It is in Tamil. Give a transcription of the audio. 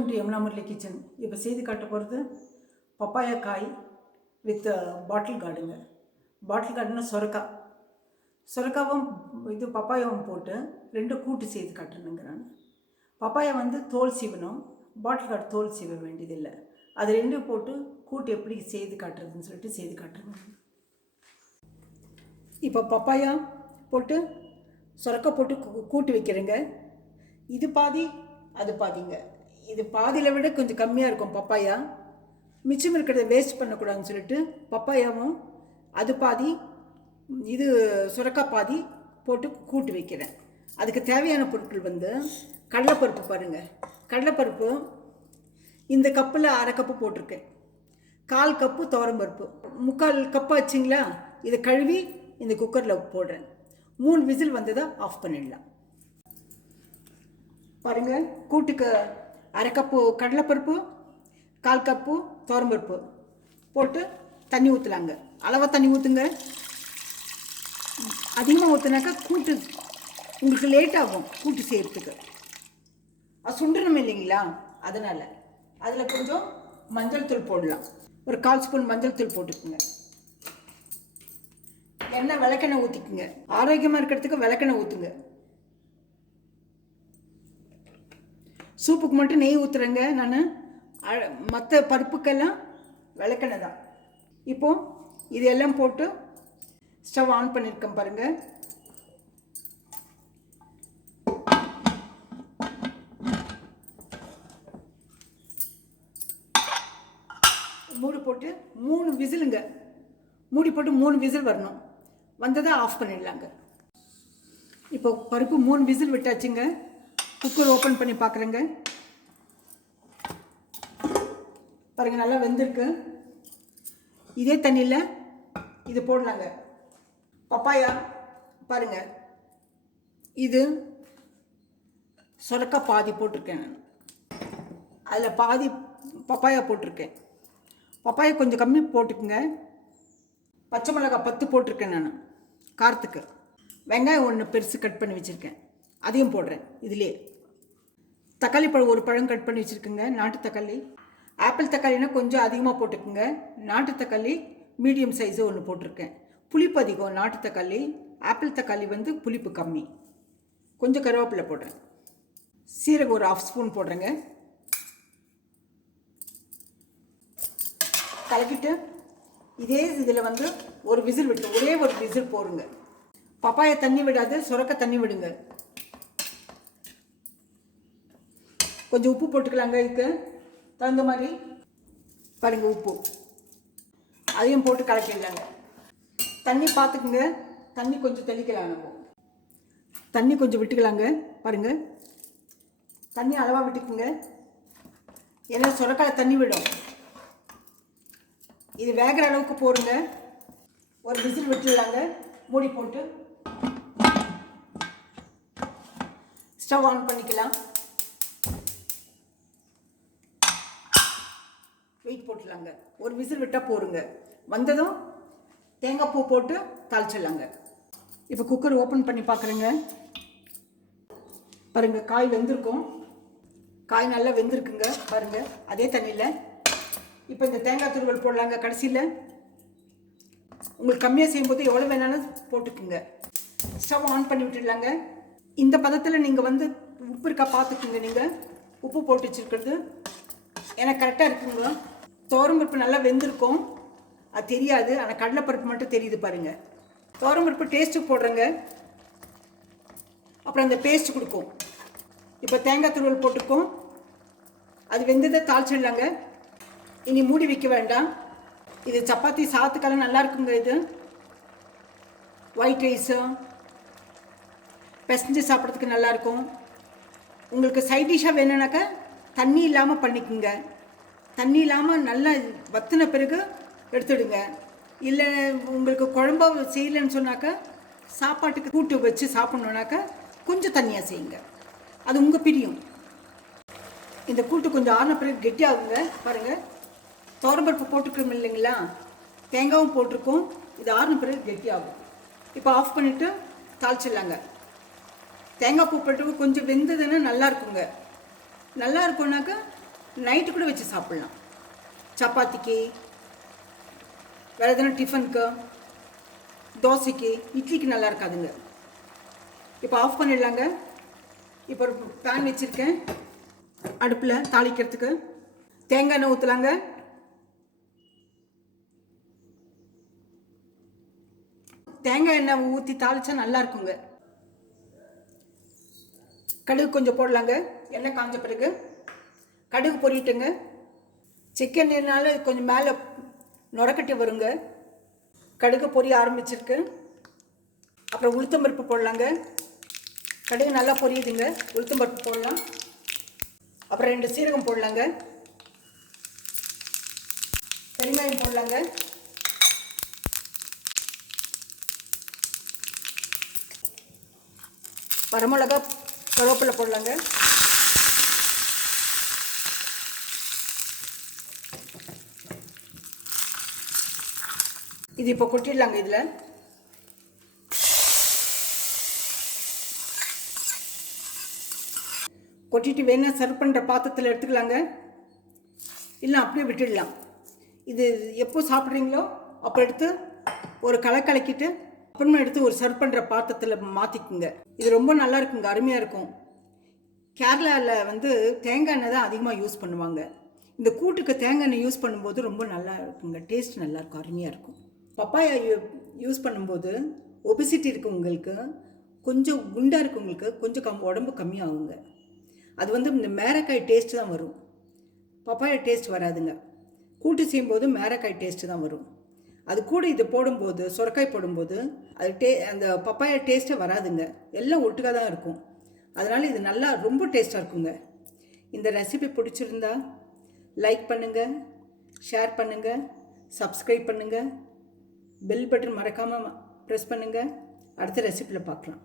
Welcome to Yamuna Murali kitchen. இப்போ செய்து காட்ட போகிறது பப்பாயா காய் வித் பாட்டில் கார்டுங்க. பாட்டில் கார்டுன்னா சொரக்காவும் இது பப்பாயாவும் போட்டு ரெண்டு கூட்டு செய்து காட்டணுங்க. நான் பப்பாயா தோல் சீவணும், பாட்டில் கார்டு தோல் சீவ வேண்டியதில்லை. அது ரெண்டும் போட்டு கூட்டு எப்படி செய்து காட்டுறதுன்னு சொல்லிட்டு செய்து காட்டுறேங்க. இப்போ பப்பாயா போட்டு சொரக்காய் போட்டு கூட்டு வைக்கிறேங்க. இது பாதி அது பாதிங்க. இது பாதியில் விட கொஞ்சம் கம்மியாக இருக்கும் பப்பாயா. மிச்சம் இருக்கிறத வேஸ்ட் பண்ணக்கூடாதுன்னு சொல்லிட்டு பப்பாயாவும் அது பாதி இது சுரக்காய் பாதி போட்டு கூட்டு வைக்கிறேன். அதுக்கு தேவையான பொருட்கள் கடலைப்பருப்பு பாருங்கள். கடலைப்பருப்பு இந்த கப்பில் அரை கப்பு போட்டிருக்கேன். 1/4 கப்பு துவரம்பருப்பு, 3/4 கப்பு ஆச்சுங்களா. இதை கழுவி இந்த குக்கரில் போடுறேன். 3 விசில் வந்ததாக ஆஃப் பண்ணிடலாம். பாருங்கள், கூட்டுக்கு அரை கப்பு கடலைப்பருப்பு, 1/4 கப்பு துவரம்பருப்பு போட்டு தண்ணி ஊற்றலாங்க. அளவாக தண்ணி ஊற்றுங்க. அதிகமாக ஊற்றுனாக்கா கூட்டு உங்களுக்கு லேட் ஆகும் கூட்டு செய்கிறதுக்கு. அது சுண்டணும் இல்லைங்களா, அதனால் அதில் கொஞ்சம் மஞ்சள் தூள் போடலாம். ஒரு 1/4 ஸ்பூன் மஞ்சள் தூள் போட்டுக்குங்க. எண்ணெய் விளக்கெண்ணெய் ஊற்றிக்குங்க. ஆரோக்கியமாக இருக்கிறதுக்கு விளக்கெண்ணெய் ஊற்றுங்க. சூப்புக்கு மட்டும் நெய் ஊற்றுறேங்க நான். மற்ற பருப்புக்கெல்லாம் விளக்கெண்ணெய் தான். இப்போது இதெல்லாம் போட்டு ஸ்டவ் ஆன் பண்ணியிருக்கேன் பாருங்கள். மூடி போட்டு 3 விசிலுங்க. மூடி போட்டு 3 விசில் வரணும். வந்ததை ஆஃப் பண்ணிடலாங்க. இப்போ பருப்பு 3 விசில் விட்டாச்சுங்க. குக்கர் ஓப்பன் பண்ணி பார்க்குறேங்க. பாருங்கள், நல்லா வெந்திருக்கு. இதே தண்ணியில் இது போடலாங்க. பப்பாயா பாருங்கள், இது சொரக்காய் பாதி போட்டிருக்கேன் நான். அதில் பாதி பப்பாயா போட்டிருக்கேன். பப்பாயா கொஞ்சம் கம்மி போட்டுக்குங்க. பச்சை மிளகாய் 10 போட்டிருக்கேன் நான் காரத்துக்கு. வெங்காயம் 1 பெருசு கட் பண்ணி வச்சுருக்கேன், அதையும் போடுறேன் இதிலே. தக்காளி பழம் 1 பழம் கட் பண்ணி வச்சுருக்குங்க, நாட்டு தக்காளி. ஆப்பிள் தக்காளினா கொஞ்சம் அதிகமாக போட்டுக்குங்க. நாட்டு தக்காளி மீடியம் சைஸு 1 போட்டிருக்கேன். புளிப்பு அதிகம் நாட்டு தக்காளி, ஆப்பிள் தக்காளி புளிப்பு கம்மி. கொஞ்சம் கருவேப்பிலை போடுறேன். சீரகம் 1 1/2 ஸ்பூன் போடுறேங்க. கலக்கிட்டு இதே இதில் 1 விசில் விட்டு ஒரே 1 விசில் போடுங்க. பப்பாயா தண்ணி விடாது, சுரக்காய் தண்ணி விடுங்க. கொஞ்சம் உப்பு போட்டுக்கலாங்க, இதுக்கு தகுந்த மாதிரி. பாருங்கள், உப்பு அதையும் போட்டு கலக்கிடலாங்க. தண்ணி பார்த்துக்குங்க, தண்ணி கொஞ்சம் தெளிக்கலாம். நம்ம தண்ணி கொஞ்சம் விட்டுக்கலாங்க. பாருங்கள், தண்ணி அளவாக விட்டுக்குங்க. ஏன்னா சுரக்காய் தண்ணி விடும். இது வேகிற அளவுக்கு போடுங்க. 1 விசில் விட்டுடலாங்க. மூடி போட்டு ஸ்டவ் ஆன் பண்ணிக்கலாம். வெயிட் போட்டுலாங்க. 1 விசில் விட்டால் போடுங்க. வந்ததும் தேங்காய் பூ போட்டு தாளிச்சிடலாங்க. இப்போ குக்கர் ஓப்பன் பண்ணி பார்க்குறேங்க. பாருங்கள், காய் வெந்திருக்கும். காய் நல்லா வெந்திருக்குங்க. பாருங்கள், அதே தண்ணியில் இப்போ இந்த தேங்காய் துருவல் போடலாங்க. கடைசியில் உங்களுக்கு கம்மியாக செய்யும்போது எவ்வளோ வேணாலும் போட்டுக்குங்க. ஸ்டவ் ஆன் பண்ணி விட்டுடலாங்க. இந்த பதத்தில் நீங்கள் உப்பு இருக்கா பார்த்துக்குங்க. நீங்கள் உப்பு போட்டு வச்சுருக்கிறது எனக்கு கரெக்டாக இருக்குங்க. துவரம்பருப்பு நல்லா வெந்திருக்கும், அது தெரியாது. ஆனால் கடலைப்பருப்பு மட்டும் தெரியுது பாருங்கள். துவரம்பருப்பு டேஸ்ட்டுக்கு போடுறேங்க, அப்புறம் அந்த பேஸ்ட் கொடுக்கும். இப்போ தேங்காய் துருவல் போட்டுக்கும். அது வெந்ததை தாளிச்சிடலாங்க. இனி மூடி வைக்க வேண்டாம். இது சப்பாத்தி சாத்துக்கெல்லாம் நல்லா இருக்குங்க. இது ஒயிட் ரைஸு பிசைஞ்சு சாப்பிட்றதுக்கு நல்லாயிருக்கும். உங்களுக்கு சைட் டிஷ்ஷாக வேணும்னாக்கா தண்ணி இல்லாமல் பண்ணிக்கோங்க. தண்ணி இல்லாமல் நல்லா வற்றின பிறகு எடுத்துடுங்க. இல்லை உங்களுக்கு குழம்பா செய்யலைன்னு சொன்னாக்கா, சாப்பாட்டுக்கு கூட்டு வச்சு சாப்பிட்ணுன்னாக்கா கொஞ்சம் தண்ணியாக செய்யுங்க. அது உங்கள் பிரியும். இந்த கூட்டு கொஞ்சம் ஆறின பிறகு கெட்டியாகுங்க. பாருங்கள், துவரம்பருப்பு போட்டுக்கிறோம் இல்லைங்களா, தேங்காயும் போட்டிருக்கோம். இது ஆறின பிறகு கெட்டியாகும். இப்போ ஆஃப் பண்ணிவிட்டு தாளிச்சிடலாங்க. தேங்காய் பூ போட்டு கொஞ்சம் வெந்ததுன்னா நல்லா இருக்குங்க. நல்லா இருக்கும்னாக்கா நைட்டு கூட வச்சு சாப்பிட்லாம். சப்பாத்திக்கு, வேறு எதனா டிஃபனுக்கு, தோசைக்கு, இட்லிக்கு நல்லா இருக்காதுங்க. இப்போ ஆஃப் பண்ணிடலாங்க. இப்போ ஒரு பேன் வச்சுருக்கேன் அடுப்பில் தாளிக்கிறதுக்கு. தேங்காய் எண்ணெய் ஊற்றலாங்க. தேங்காய் எண்ணெய் ஊற்றி தாளித்தா நல்லா இருக்குங்க. கடுகு கொஞ்சம் போடலாங்க. எண்ணெய் காஞ்ச பிறகு கடுகு பொரிட்டுங்க. சிக்கன் எண்ணால கொஞ்சம் மேலே நுரக்கட்டி வருங்க. கடுகு பொரிய ஆரம்பிச்சிருக்கு. அப்புறம் உளுத்தம்பருப்பு போடலாங்க. கடுகு நல்லா பொரியுதுங்க. உளுத்தம்பருப்பு போடலாம். அப்புறம் 2 சீரகம் போடலாங்க. பெருங்காயம் போடலாங்க. வரமிளகா, கருவேப்பிலை போடலாங்க. இது இப்போ கொட்டிடலாங்க. இதில் கொட்டிட்டு வேணால் சர்வ் பண்ணுற பாத்திரத்தில் எடுத்துக்கலாங்க. இல்லை அப்படியே விட்டுடலாம். இது எப்போ சாப்பிட்றீங்களோ அப்போ எடுத்து ஒரு கலக்கிட்டு அப்புறமா எடுத்து ஒரு சர்வ் பண்ணுற பாத்திரத்தில் மாற்றிக்குங்க. இது ரொம்ப நல்லா இருக்குங்க, அருமையாக இருக்கும். கேரளாவில் தேங்காய் எண்ணெய் தான் அதிகமாக யூஸ் பண்ணுவாங்க. இந்த கூட்டுக்கு தேங்காய் எண்ணெய் யூஸ் பண்ணும்போது ரொம்ப நல்லா இருக்குங்க. டேஸ்ட் நல்லாயிருக்கும், அருமையாக இருக்கும். பப்பாயா யூஸ் பண்ணும்போது ஒபிசிட்டி இருக்கவங்களுக்கு, கொஞ்சம் குண்டாக இருக்கவங்களுக்கு கொஞ்சம் உடம்பு கம்மியாகுங்க. அது இந்த மேரக்காய் டேஸ்ட்டு தான் வரும். பப்பாயா டேஸ்ட் வராதுங்க. கூட்டு செய்யும்போது மேரக்காய் டேஸ்ட்டு தான் வரும். அது கூட இது போடும்போது, சுரக்காய் போடும்போது அது அந்த பப்பாயா டேஸ்ட்டே வராதுங்க. எல்லாம் ஒட்டுக்காக தான் இருக்கும். அதனால் இது நல்லா ரொம்ப டேஸ்ட்டாக இருக்குங்க. இந்த ரெசிபி பிடிச்சிருந்தா லைக் பண்ணுங்கள், ஷேர் பண்ணுங்கள், சப்ஸ்கிரைப் பண்ணுங்கள், பெல் பட்டன் மறக்காமல் ப்ரெஸ் பண்ணுங்கள். அடுத்த ரெசிபியில் பார்க்கலாம்.